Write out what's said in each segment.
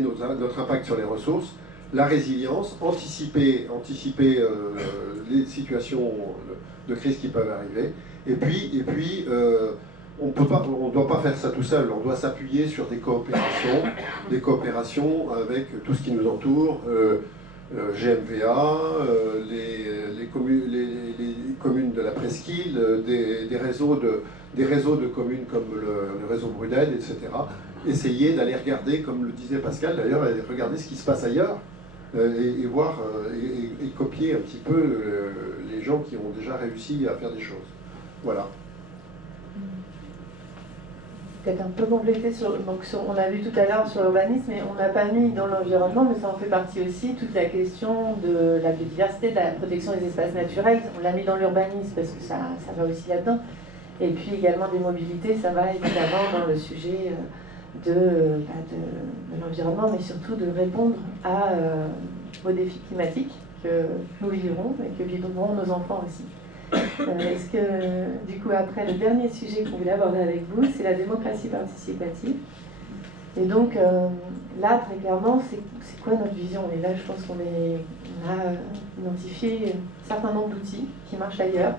notre impact sur les ressources, la résilience, anticiper les situations de crise qui peuvent arriver, et puis on ne doit pas faire ça tout seul, on doit s'appuyer sur des coopérations avec tout ce qui nous entoure, GMVA, les communes de la presqu'île, des réseaux de communes comme le réseau Brunel, etc. Essayer d'aller regarder, comme le disait Pascal d'ailleurs, regarder ce qui se passe ailleurs et voir et copier un petit peu les gens qui ont déjà réussi à faire des choses. Voilà. Peut-être un peu complété on a vu tout à l'heure sur l'urbanisme, mais on n'a pas mis dans l'environnement, mais ça en fait partie aussi, toute la question de la biodiversité, de la protection des espaces naturels. On l'a mis dans l'urbanisme parce que ça va aussi là-dedans. Et puis également des mobilités, ça va évidemment dans le sujet de l'environnement, mais surtout de répondre aux défis climatiques que nous vivrons et que vivront nos enfants aussi. Est-ce que, du coup, après, le dernier sujet qu'on voulait aborder avec vous, c'est la démocratie participative. Et donc, là, très clairement, c'est quoi notre vision? Et là, je pense qu'on a identifié un certain nombre d'outils qui marchent ailleurs,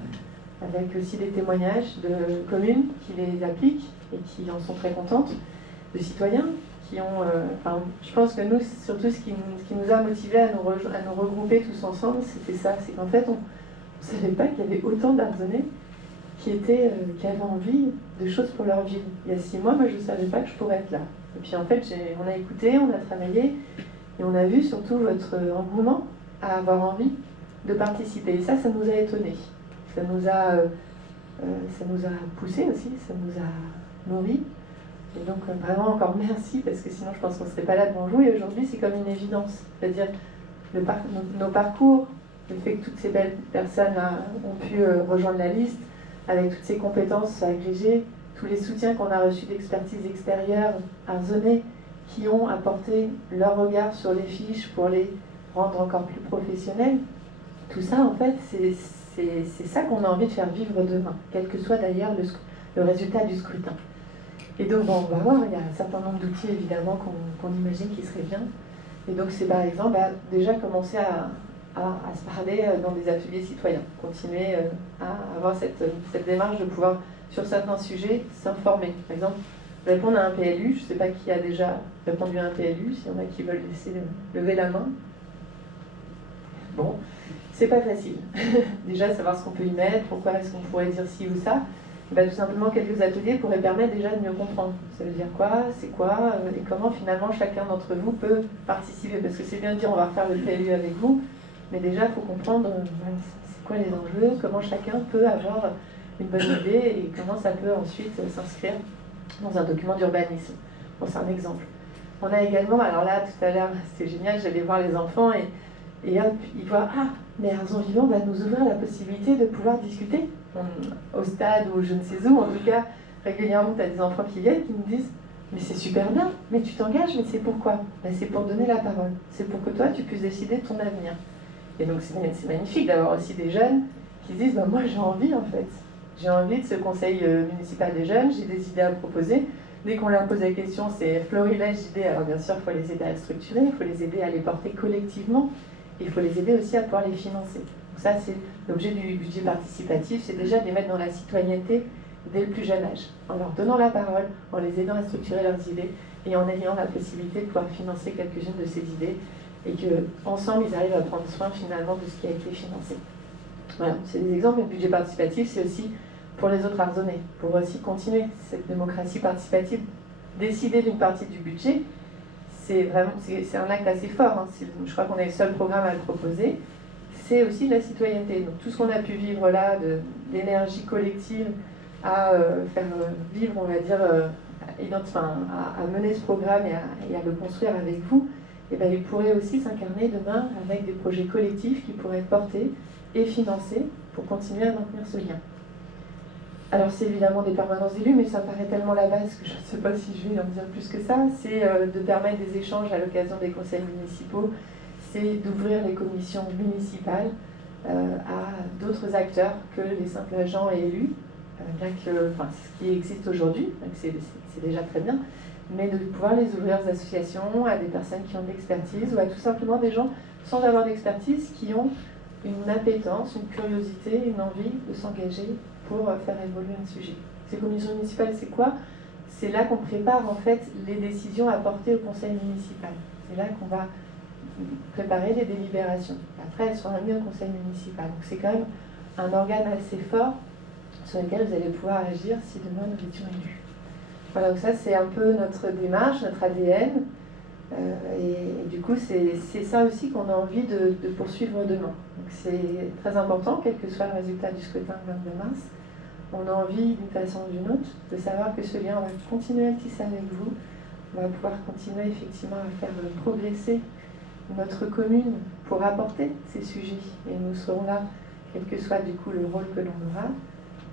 avec aussi des témoignages de communes qui les appliquent et qui en sont très contentes, de citoyens qui ont... je pense que nous, surtout, ce qui nous a motivés à nous regrouper tous ensemble, c'était ça. C'est qu'en fait, on ne savait pas qu'il y avait autant d'Ardennais qui avaient envie de choses pour leur vie. Il y a 6 mois, moi, je ne savais pas que je pourrais être là. Et puis, en fait, on a écouté, on a travaillé, et on a vu surtout votre engouement à avoir envie de participer. Et ça nous a étonnés. Ça nous a poussés aussi, ça nous a nourris. Et donc, vraiment, encore merci, parce que sinon, je pense qu'on ne serait pas là devant vous. Et aujourd'hui, c'est comme une évidence. C'est-à-dire, nos parcours, le fait que toutes ces belles personnes-là ont pu rejoindre la liste, avec toutes ces compétences agrégées, tous les soutiens qu'on a reçus d'expertise extérieure, ardennais, qui ont apporté leur regard sur les fiches pour les rendre encore plus professionnels. Tout ça, en fait, c'est ça qu'on a envie de faire vivre demain, quel que soit d'ailleurs le résultat du scrutin. Et donc, on va voir, il y a un certain nombre d'outils, évidemment, qu'on imagine qui seraient bien. Et donc, c'est par exemple, déjà commencer à se parler dans des ateliers citoyens, continuer à avoir cette démarche de pouvoir, sur certains sujets, s'informer. Par exemple, répondre à un PLU, je ne sais pas qui a déjà répondu à un PLU, s'il y en a qui veulent laisser lever la main. Bon, c'est pas facile. Déjà, savoir ce qu'on peut y mettre, pourquoi est-ce qu'on pourrait dire ci ou ça. Et bien, tout simplement, quelques ateliers pourraient permettre déjà de mieux comprendre. Ça veut dire quoi, c'est quoi, et comment finalement chacun d'entre vous peut participer. Parce que c'est bien de dire on va refaire le PLU avec vous, mais déjà, il faut comprendre c'est quoi les enjeux, comment chacun peut avoir une bonne idée et comment ça peut ensuite s'inscrire dans un document d'urbanisme. Bon, c'est un exemple. On a également, alors là, tout à l'heure, c'était génial, j'allais voir les enfants et hop, ils voient, mais Arzon Vivant va nous ouvrir la possibilité de pouvoir discuter au stade ou je ne sais où. En tout cas, régulièrement, tu as des enfants qui viennent qui nous disent, mais c'est super bien, mais tu t'engages, mais c'est pourquoi? C'est pour donner la parole, c'est pour que toi, tu puisses décider de ton avenir. Et donc, c'est magnifique d'avoir aussi des jeunes qui se disent, moi, j'ai envie, en fait. J'ai envie de ce conseil municipal des jeunes, j'ai des idées à proposer. Dès qu'on leur pose la question, c'est florilège d'idées. Alors, bien sûr, il faut les aider à le structurer, il faut les aider à les porter collectivement. Il faut les aider aussi à pouvoir les financer. Donc ça, c'est l'objet du budget participatif, c'est déjà de les mettre dans la citoyenneté dès le plus jeune âge, en leur donnant la parole, en les aidant à structurer leurs idées et en ayant la possibilité de pouvoir financer quelques-unes de ces idées et qu'ensemble, ils arrivent à prendre soin finalement de ce qui a été financé. Voilà, c'est des exemples. Le budget participatif, c'est aussi pour les autres Ardennais, pour aussi continuer cette démocratie participative, décider d'une partie du budget. C'est un acte assez fort, hein. Je crois qu'on est le seul programme à le proposer. C'est aussi de la citoyenneté. Donc tout ce qu'on a pu vivre là, d'énergie collective à faire vivre, on va dire, à mener ce programme et à le construire avec vous, et bien, il pourrait aussi s'incarner demain avec des projets collectifs qui pourraient être portés et financés pour continuer à maintenir ce lien. Alors c'est évidemment des permanences d'élus, mais ça me paraît tellement la base que je ne sais pas si je vais en dire plus que ça. C'est de permettre des échanges à l'occasion des conseils municipaux, c'est d'ouvrir les commissions municipales à d'autres acteurs que les simples agents et élus, bien que c'est ce qui existe aujourd'hui, c'est déjà très bien, mais de pouvoir les ouvrir aux associations, à des personnes qui ont de l'expertise, ou à tout simplement des gens sans avoir d'expertise qui ont une appétence, une curiosité, une envie de s'engager pour faire évoluer un sujet. Ces commissions municipales, c'est quoi? C'est là qu'on prépare en fait les décisions à porter au conseil municipal. C'est là qu'on va préparer les délibérations. Après, elles sont amenées au conseil municipal. Donc c'est quand même un organe assez fort sur lequel vous allez pouvoir agir si demain nous étions élus. Voilà, donc ça c'est un peu notre démarche, notre ADN. Et du coup, c'est ça aussi qu'on a envie de poursuivre demain. Donc c'est très important, quel que soit le résultat du scrutin le 22 mars. On a envie, d'une façon ou d'une autre, de savoir que ce lien, on va continuer à le tisser avec vous. On va pouvoir continuer effectivement à faire progresser notre commune pour apporter ces sujets. Et nous serons là, quel que soit du coup le rôle que l'on aura,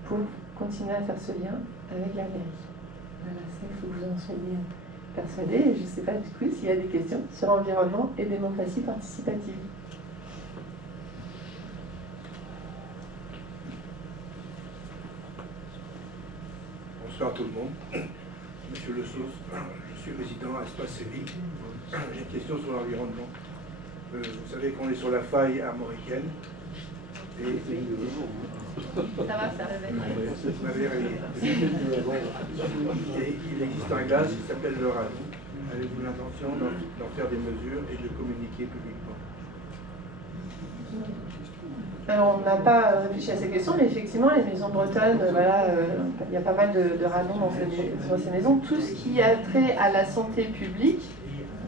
pour continuer à faire ce lien avec la mairie. Voilà, ça, il faut que vous en soyez persuadés. Et je ne sais pas du coup s'il y a des questions sur environnement et démocratie participative. Bonsoir tout le monde. Monsieur Le Sauce, je suis résident à Espace Séville. J'ai une question sur l'environnement. Vous savez qu'on est sur la faille armoricaine. Et Ça va, ça réveille. Vous m'avez réveillé. Et il existe un gaz qui s'appelle le radon. Avez-vous l'intention d'en faire des mesures et de le communiquer publiquement? Alors, on n'a pas réfléchi à ces questions, mais effectivement, les maisons bretonnes, voilà, il y a pas mal de radon dans ces maisons. Tout ce qui a trait à la santé publique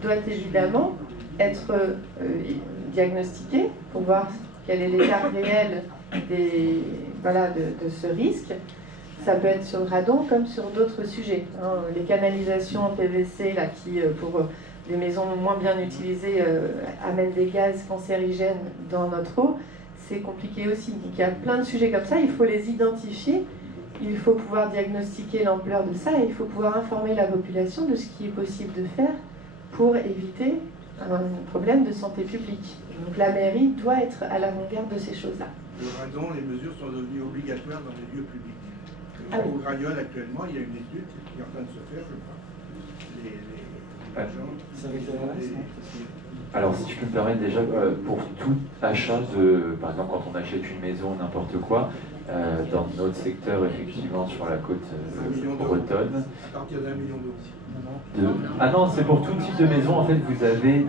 doit évidemment être diagnostiqué pour voir quel est l'état réel de ce risque. Ça peut être sur le radon comme sur d'autres sujets. Hein. Les canalisations en PVC, là, qui, pour les maisons moins bien utilisées, amènent des gaz cancérigènes dans notre eau. C'est compliqué aussi. Donc il y a plein de sujets comme ça, il faut les identifier, il faut pouvoir diagnostiquer l'ampleur de ça et il faut pouvoir informer la population de ce qui est possible de faire pour éviter un problème de santé publique. Donc la mairie doit être à l'avant-garde de ces choses-là. Le radon, les mesures sont devenues obligatoires dans les lieux publics. Au Gragnol, actuellement, il y a une étude qui est en train de se faire, je crois. Les gens... Alors, si je peux me permettre déjà, pour tout achat de, par exemple, quand on achète une maison ou n'importe quoi, dans notre secteur, effectivement, sur la côte bretonne. À partir d'1 million d'euros. Ah non, c'est pour tout type de maison, en fait, vous avez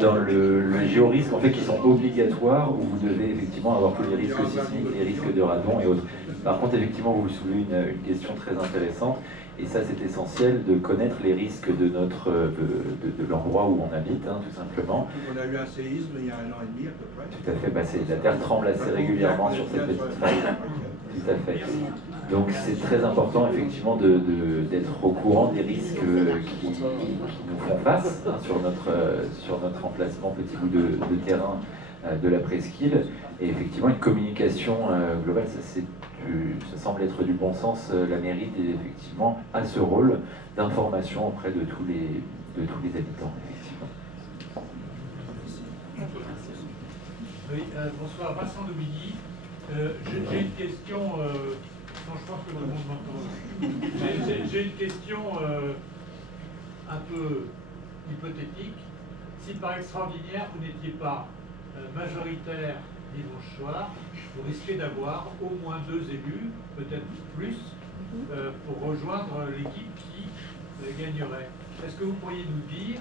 dans le géorisque, en fait, qui sont obligatoires, où vous devez effectivement avoir tous les risques sismiques, les risques de radon et autres. Par contre, effectivement, vous soulevez une question très intéressante. Et ça, c'est essentiel de connaître les risques de l'endroit où on habite, hein, tout simplement. On a eu un séisme il y a 1 an et demi à peu près. Tout à fait. La terre tremble assez régulièrement sur cette petite faille. Tout à fait. Donc c'est très important effectivement d'être au courant des risques qui nous font face, hein, sur notre emplacement, petit bout de terrain de la presqu'île. Et effectivement, une communication globale, ça semble être du bon sens. La mairie, effectivement, a ce rôle d'information auprès de tous les habitants, effectivement. Oui, bonsoir, Vincent Daubigny. J'ai une question, non, je pense que tout le monde m'entend. J'ai une question un peu hypothétique. Si par extraordinaire, vous n'étiez pas majoritaire dimanche soir, vous risquez d'avoir au moins 2 élus, peut-être plus, pour rejoindre l'équipe qui gagnerait. Est-ce que vous pourriez nous dire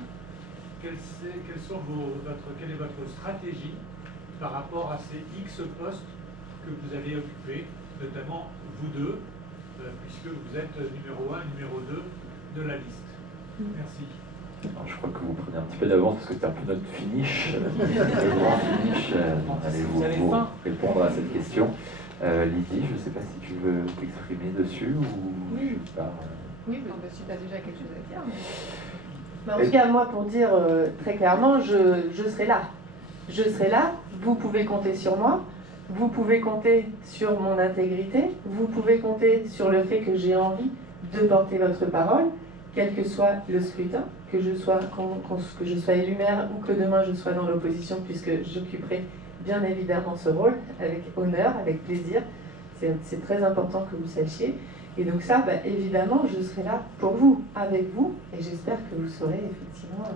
quelle est votre stratégie par rapport à ces X postes que vous avez occupés, notamment vous deux, puisque vous êtes numéro 1 et numéro 2 de la liste? Merci. Alors, je crois que vous prenez un petit peu d'avance parce que c'est un peu notre finish. Le grand finish. Allez-vous répondre à cette question. Lydie, je ne sais pas si tu veux t'exprimer dessus ou... Oui. Oui, si tu as déjà quelque chose à dire. Mais... en tout cas, moi, pour dire très clairement, je serai là. Je serai là, vous pouvez compter sur moi, vous pouvez compter sur mon intégrité, vous pouvez compter sur le fait que j'ai envie de porter votre parole, quel que soit le scrutin, que je sois élu maire ou que demain je sois dans l'opposition, puisque j'occuperai bien évidemment ce rôle avec honneur, avec plaisir. C'est très important que vous le sachiez. Et donc ça, évidemment, je serai là pour vous, avec vous, et j'espère que vous saurez effectivement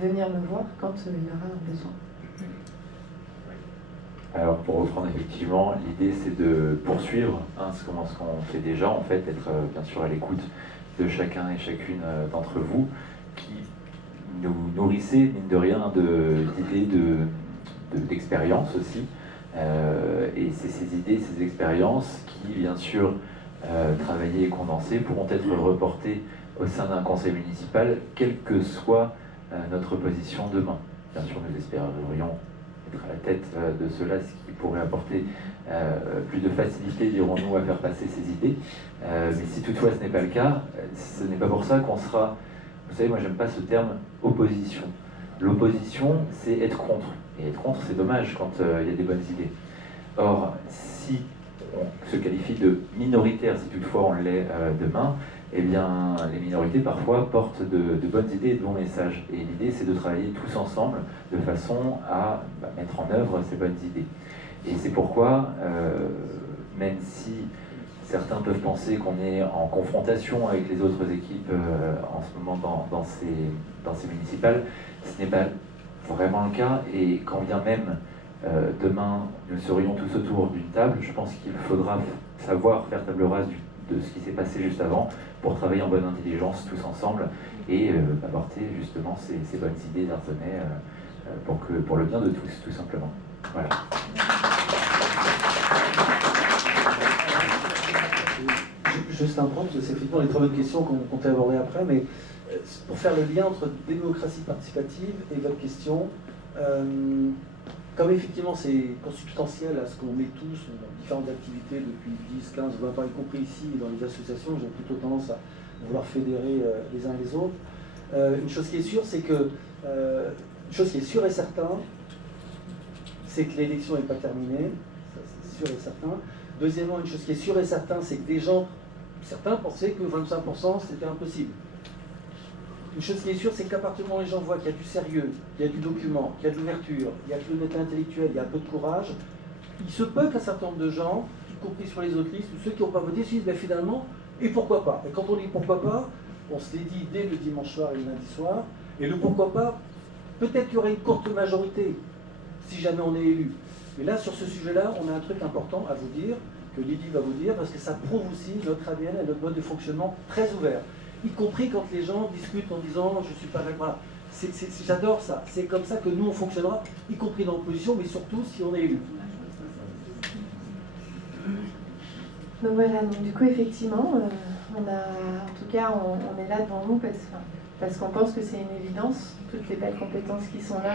venir me voir quand il y aura un besoin. Alors pour reprendre effectivement, l'idée c'est de poursuivre ce qu'on fait déjà, en fait, être bien sûr à l'écoute de chacun et chacune d'entre vous, qui nous nourrissez, mine de rien, d'idées d'expériences aussi. Et c'est ces idées, ces expériences qui, bien sûr, travaillées et condensées, pourront être reportées au sein d'un conseil municipal, quelle que soit notre position demain. Bien sûr, nous espérerions être à la tête de cela, ce qui pourrait apporter plus de facilité, dirons-nous, à faire passer ces idées. Mais si toutefois ce n'est pas le cas, ce n'est pas pour ça qu'on sera... Vous savez, moi j'aime pas ce terme opposition. L'opposition, c'est être contre. Et être contre, c'est dommage quand il y a des bonnes idées. Or, si on se qualifie de minoritaire, si toutefois on l'est demain, eh bien, les minorités parfois portent de bonnes idées et de bons messages. Et l'idée, c'est de travailler tous ensemble de façon à mettre en œuvre ces bonnes idées. Et c'est pourquoi, même si certains peuvent penser qu'on est en confrontation avec les autres équipes en ce moment dans ces municipales, ce n'est pas vraiment le cas. Et quand bien même demain nous serions tous autour d'une table, je pense qu'il faudra savoir faire table rase de ce qui s'est passé juste avant pour travailler en bonne intelligence tous ensemble et apporter justement ces bonnes idées d'Arzenay pour le bien de tous, tout simplement. Voilà. Juste un point, parce que c'est effectivement les très bonnes questions qu'on comptait aborder après, mais pour faire le lien entre démocratie participative et votre question, comme effectivement c'est consubstantiel à ce qu'on met tous dans différentes activités depuis 10, 15, 20 ans, y compris ici dans les associations, j'ai plutôt tendance à vouloir fédérer les uns les autres. Une chose qui est sûre, c'est que, une chose qui est sûre et certain, c'est que l'élection n'est pas terminée, ça c'est sûr et certain. Deuxièmement, une chose qui est sûre et certain, c'est que certains pensaient que 25% c'était impossible. Une chose qui est sûre, c'est qu'à partir du moment où les gens voient qu'il y a du sérieux, qu'il y a du document, qu'il y a de l'ouverture, il y a de l'honnêteté intellectuelle, il y a un peu de courage, il se peut qu'un certain nombre de gens, y compris sur les autres listes, ou ceux qui n'ont pas voté, se disent finalement, et pourquoi pas? Et quand on dit pourquoi pas, on se l'est dit dès le dimanche soir et le lundi soir, et le pourquoi pas, peut-être qu'il y aurait une courte majorité, si jamais on est élu. Mais là, sur ce sujet-là, on a un truc important à vous dire, que Lydie va vous dire, parce que ça prouve aussi notre ADN et notre mode de fonctionnement très ouvert. Y compris quand les gens discutent en disant « je ne suis pas d'accord ». J'adore ça. C'est comme ça que nous, on fonctionnera, y compris dans l'opposition, mais surtout si on est élu. Donc voilà, donc du coup, effectivement, on est là devant vous parce qu'on pense que c'est une évidence. Toutes les belles compétences qui sont là,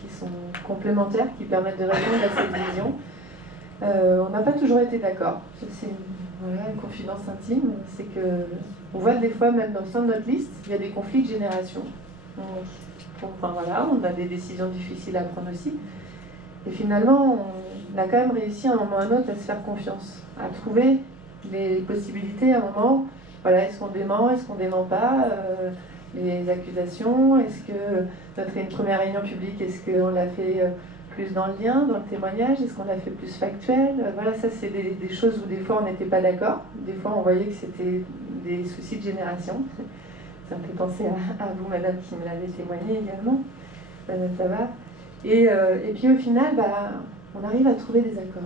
qui sont complémentaires, qui permettent de répondre à cette vision. On n'a pas toujours été d'accord. C'est une confidence intime. C'est que on voit des fois, même dans le sein de notre liste, il y a des conflits de génération. On a des décisions difficiles à prendre aussi. Et finalement, on a quand même réussi à un moment ou à un autre à se faire confiance, à trouver des possibilités à un moment. Voilà, est-ce qu'on dément, est-ce qu'on dément pas les accusations? Est-ce que notre première réunion publique, est-ce qu'on l'a fait plus dans le lien, dans le témoignage? Est-ce qu'on l'a fait plus factuel? Voilà, ça c'est des choses où des fois on n'était pas d'accord. Des fois on voyait que c'était des soucis de génération. Ça me fait penser à vous, madame, qui me l'avez témoigné également, madame Tabar. Et puis au final, on arrive à trouver des accords.